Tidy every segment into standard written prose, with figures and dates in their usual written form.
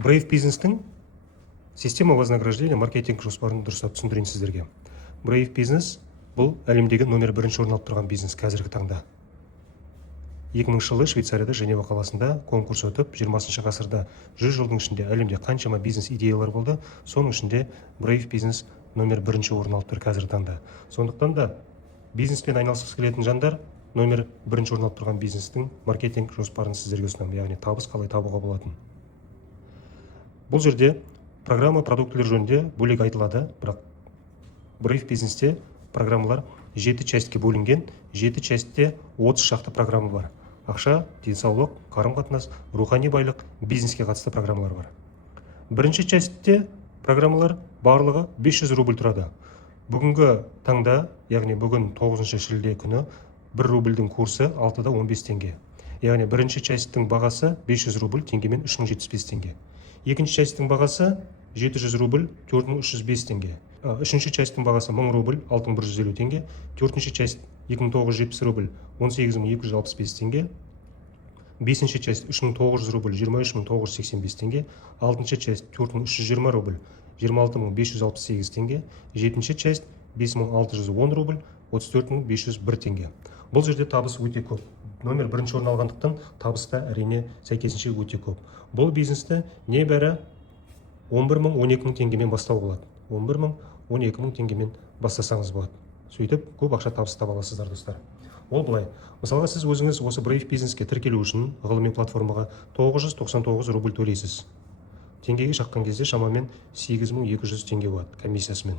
Brave бизнестің система вознаграждения маркетинг жоспарын дұрыстап түсіндірейін сіздерге. Brave бизнес бұл әлемдегі номер 1 орын алып тұрған бизнес қазіргі таңда. 2000 жылы Швейцарияда Женева қаласында конкурс өтіп, 20 ғасырда 100 жылдың ішінде әлемде қаншама бизнес идеялар болды, соның ішінде Brave бизнес номер 1 орын алып тұр қазіргі таңда. Сондықтан да бизнеспен айналысқысы келетін жандар номер 1 орын алып тұрған бизнестің маркетинг жоспарын сіздерге ұсынамын, яғни табыс қалай табуға болатын. Бұл жерде программа продуктілер жөнінде бөлек айтылады, бірақ Brave бизнесте программалар 7 частьке бөлінген, 7 частьте 30 шақты программа бар. Ақша, денсаулық, қарым-қатынас, рухани байлық, бизнеске қатысты программалар бар. Бірінші частьте программалар барлығы 500 рубль тұрады. Бүгінгі таңда, яғни бүгін 9 шілде күні 1 рубльдің курсы 6-да 15 теңге. Яғни бірінші частьтің бағасы 500 рубль теңгемен 3075 теңге. Екінші частьтің бағасы 700 рубль 4305 теңге. Үшінші частьтің бағасы 1000 рубль 6150 теңге. Төртінші часть 2970 рубль 18265 теңге. Бесінші часть 3900 рубль 23985 теңге. Алтыншы часть 4320 рубль 26568 теңге. Жетінші часть 5610 рубль 34501 теңге. Бұл жерде табыс өте көп. Номер 1 орын алғандықтан табыста әрине сәйкесінше өте көп. Бұл бизнесті небәрі 11 000 12 000 теңгемен бастау болады. 11 000 12 000 теңгемен бастасаңыз болады. Сөйтіп көп ақша табыс таба аласыздар, достар. Ол былай. Мысалға сіз өзіңіз осы Brave бизнеске тіркелу үшін ғылыми платформаға 999 рубль төлейсіз. Теңгеге шаққан кезде шамамен 8200 теңге болады комиссиясымен.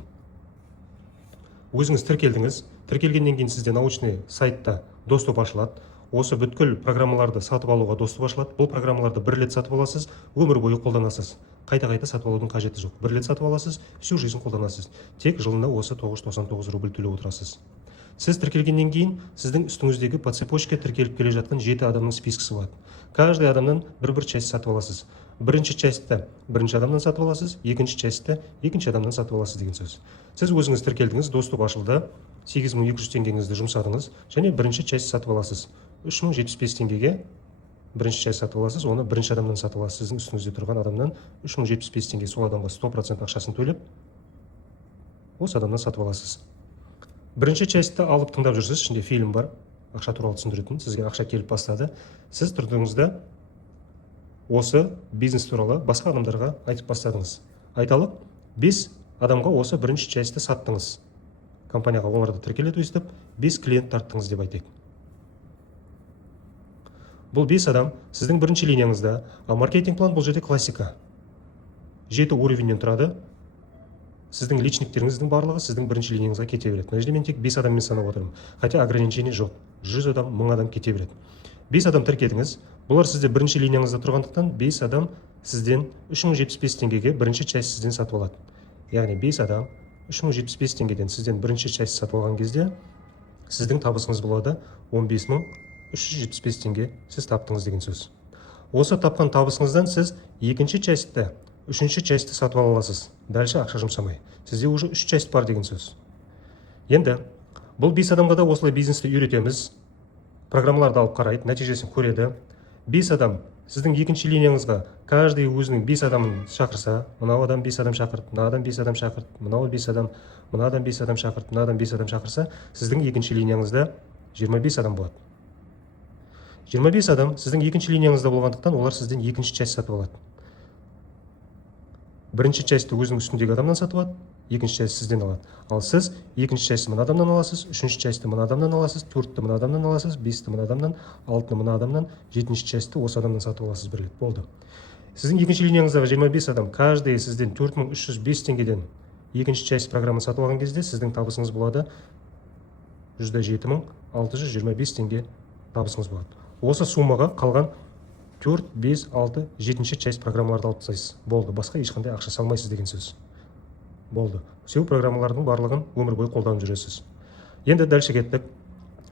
Өзіңіз тіркелдіңіз. Тіркелгеннен кейін сізде научный сайтта доступ ашылады. Осы бүткіл программаларды сатып алуға доступ ашылады. Бұл программаларды бір рет сатып аласыз, өмір бойы қолданасыз. Қайта-қайта сатып алудың қажеті жоқ. Бір рет сатып аласыз, всю жизнь қолданасыз. Тек жылына осы 999 рубль төлеп отырасыз. Сіз тіркелгеннен кейін сіздің үстіңіздегі по цепочке тіркеліп келе жатқан 7 адамның спискісі болады. Каждый адамнан бір часть сатып аласыз. Бірінші частьті бірінші адамнан сатып аласыз, екінші частьті екінші адамнан сатып аласыз деген сөз. Сіз өзіңіз тіркелдіңіз, доступ ашылды, 8200 теңгеңізді жұмсадыңыз, және бірінші часть сатып аласыз. 3075 теңгеге бірінші часть сатып аласыз, оны бірінші адамнан сатып аласыз. Сіздің үстіңізде тұрған адамнан 3075 теңге сол адамға 100% ақшасын төлеп, осы адамнан сатып аласыз. Бірінші частьті алып тыңдап жүрсіз, ішінде фильм бар, ақша туралы түсіндіретін, сізге ақша келіп бастады. Сіз тұрдыңызда осы бизнес туралы басқа адамдарға айтып бастадыңыз. Айталық, 5 адамға осы бірінші частьті саттыңыз. Компанияға оларды тіркелет өстіп, 5 клиент тарттыңыз деп айтайық. Бұл 5 адам сіздің бірінші линияңызда, а маркетинг план бұл жерде классика. 7 уровеньнен тұрады. Сіздің личниктеріңіздің барлығы сіздің бірінші линияңызға кете береді. Мына жерде мен тек 5 адаммен санап отырмын. Хотя ограничение жоқ. 100 адам, 1000 адам кете береді. 5 адам тіркедіңіз. Бұлар сізде бірінші линияңызда тұрғандықтан 5 адам сізден 3075 теңгеге бірінші часть сізден сатып алады. Яғни 5 адам 3075 теңгеден сізден бірінші часть сатып алған кезде сіздің табысыңыз болады 15375 теңге сіз таптыңыз деген сөз. Осы тапқан табысыңыздан сіз екінші частьті, үшінші частьті сатып ала аласыз. Дальше ақша жұмсамай. Сізде уже 3 часть бар деген сөз. Енді бұл 5 адамға да осылай бизнесті үйретеміз. Программаларды алып қарайды, нәтижесін көреді. 5 адам сіздің екінші линияңызға каждый өзінің 5 адамын шақырса, мынау адам 5 адам шақырт, мына адам 5 адам шақырт, мынау 5 адам, мына адам 5 адам шақырт, мына адам 5 адам шақырса, сіздің екінші линияңызда 25 адам болады. 25 адам сіздің екінші линияңызда болғандықтан олар сізден екінші часть сатып алады. Бірінші частьті өзінің үстіндегі адамнан сатып алады, екінші часть сізден алады. Ал сіз екінші частьті мына адамнан аласыз, үшінші частьті мына адамнан аласыз, төртті мына адамнан аласыз, бесті мына адамнан, алтыны мына адамнан, жетінші частьті осы адамнан сатып аласыз бір рет. Болды. Сіздің екінші линияңыздағы 25 адам, каждый сізден 4305 теңгеден екінші часть программаны сатып алған кезде сіздің табысыңыз болады 107.625 теңге табысыңыз болады. Осы суммаға қалған 4, 5, 6, 7-ші часть программаларды алып тастайсыз. Болды, басқа ешқандай ақша салмайсыз деген сөз. Болды. Сеу программалардың барлығын өмір бойы қолданып жүресіз. Енді дальше кеттік.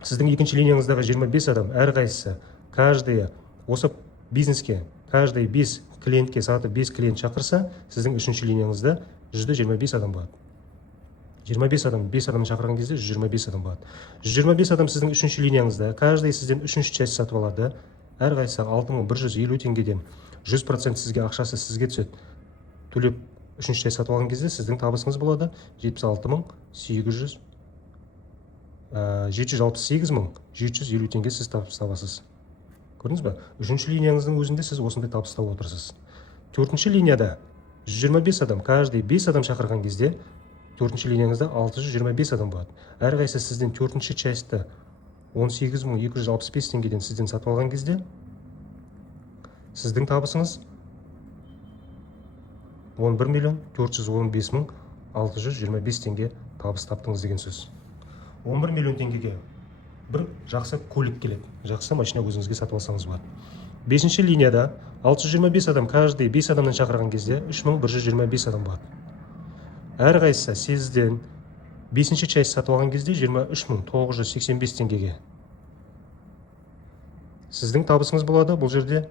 Сіздің екінші линияңыздағы 25 адам, әрқайсысы, каждый осы бизнеске, каждый 5 клиентке сатып 5 клиент шақырса, сіздің үшінші линияңызда 125 адам болады. 25 адам, 5 адам шақырған кезде 125 адам болады. 125 адам сіздің үшінші линияңызда, каждый сізден үшінші часть сатып алады. Әрқайсысы 6150 теңгеден 100% сізге ақшасы сізге түседі. Төлеп үшінші ай сатып алған кезде сіздің табысыңыз болады 768.750 теңге сіз табыс табасыз. Көрдіңіз ба? Үшінші линияңыздың өзінде сіз осындай табыс тауып отырсыз. Төртінші линияда 125 адам, каждый 5 адам шақырған кезде төртінші линияңызда 625 адам болады. Әрқайсысы сізден төртінші частьті 18.265 теңгеден сізден сатып алған кезде сіздің табысыңыз 11.415.625 теңге табыс таптыңыз деген сөз. 11 миллион теңгеге бір жақсы көлік келеді, жақсы машина өзіңізге сатып алсаңыз болады. Бесінші линияда 625 адам, каждый 5 адамнан шақырған кезде 3125 адам болады. Әрқайсысы сізден 5-ші часть сатып алған кезде 23.985 теңгеге сіздің табысыңыз болады. Бұл жерде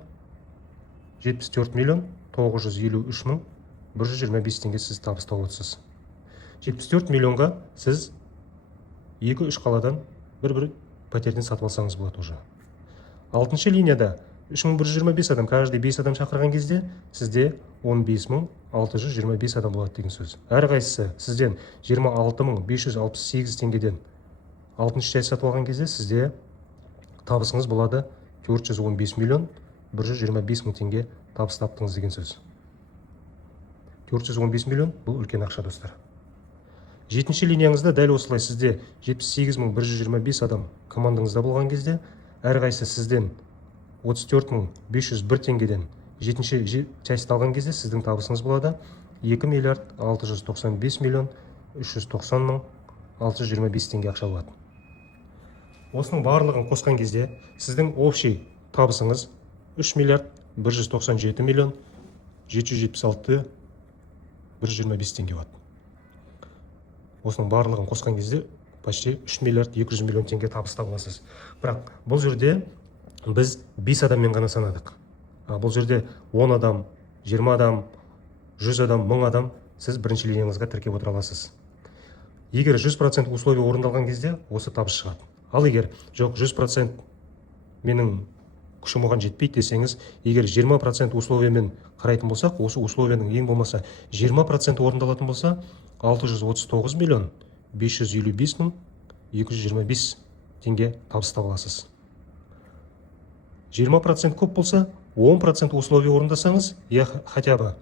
74.953.125 теңге сіз табыс тауып отырсыз. 74 миллионға сіз 2-3 қаладан бір пәтерден сатып алсаңыз болады уже. 6-шы линияда 3125 адам, каждый 5 адам шақырған кезде сізде 15.625 адам болады деген сөз. Әрқайсысы сізден 26.568 теңгеден 6-шы часть сатып алған кезде сізде табысыңыз болады 415.125.000 теңге табыс таптыңыз деген сөз. 415 миллион бұл үлкен ақша, достар. 7-ші линияңызда дәл осылай сізде 78.125 адам командаңызда болған кезде әрқайсысы сізден 34.501 теңгеден 7-ші частьті алған кезде сіздің табысыңыз болады 2.695.390.625 теңге ақша болады. Осының барлығын қосқан кезде сіздің общий табысыңыз 3.197.776.125 теңге болады. Осының барлығын қосқан кезде почти 3.200 миллион теңге табыс табасыз. Бірақ бұл жерде біз 5 адаммен ғана санадық. Бұл жерде 10 адам, 20 адам, 100 адам, 1000 адам сіз бірінші линияңызға тіркеп отыра аласыз. Егер 100% условия орындалған кезде осы табыс шығады. Ал егер жоқ 100% менің күшім оған жетпейді десеңіз, егер 20% условиямен қарайтын болсақ, осы условияның ең болмаса 20% орындалатын болса 639.555.225 теңге табыс таба аласыз. 20% көп болса 10% условия орындасаңыз, хотя бы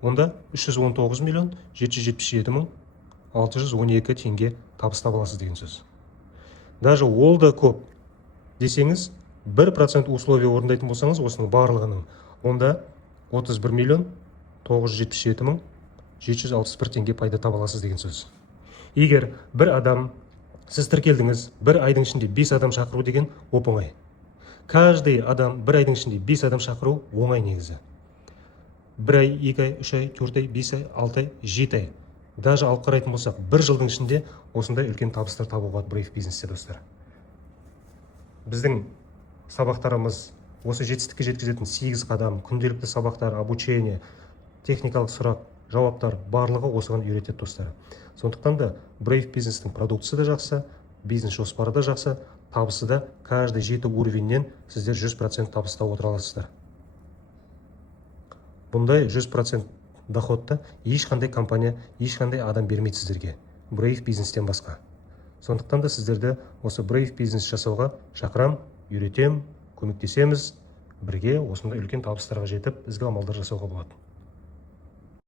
онда 319.777.612 теңге табыс таба аласыз деген сөз. Даже ол да көп десеңіз, 1% условия орындайтын болсаңыз, осының барлығының онда 31.977.761 теңге пайда таба аласыз деген сөз. Егер бір адам, сіз тіркелдіңіз, бір айдың ішінде 5 адам шақыру деген оп-оңай. Каждый адам бір айдың ішінде 5 адам шақыру оңай негізі. 1 ай, 2 ай, 3 ай, 4 ай, 5 ай, 6 ай, 7 ай. Даже алып қарайтын болсақ, бір жылдың ішінде осындай үлкен табыстар табуға болады Brave бизнесте, достар. Біздің сабақтарымыз осы жетістікке жеткізетін 8 қадам, күнделікті сабақтар, обучение, техникалық сұрақ, жауаптар барлығы осыған үйретеді, достар. Сондықтан да Brave бизнестің продукциясы да жақсы, бизнес жоспары да жақсы, табысы да каждый 7 уровеньнен сіздер 100% табыс тауып отыра аласыздар. Бұндай 100% доходты ешқандай компания, ешқандай адам бермейді сіздерге, Brave бизнестен басқа. Сондықтан да сіздерді осы Brave бизнес жасауға шақырам, үйретем, көмектесеміз, бірге осындай үлкен табыстарға жетіп, ізгі амалдар жасауға болады.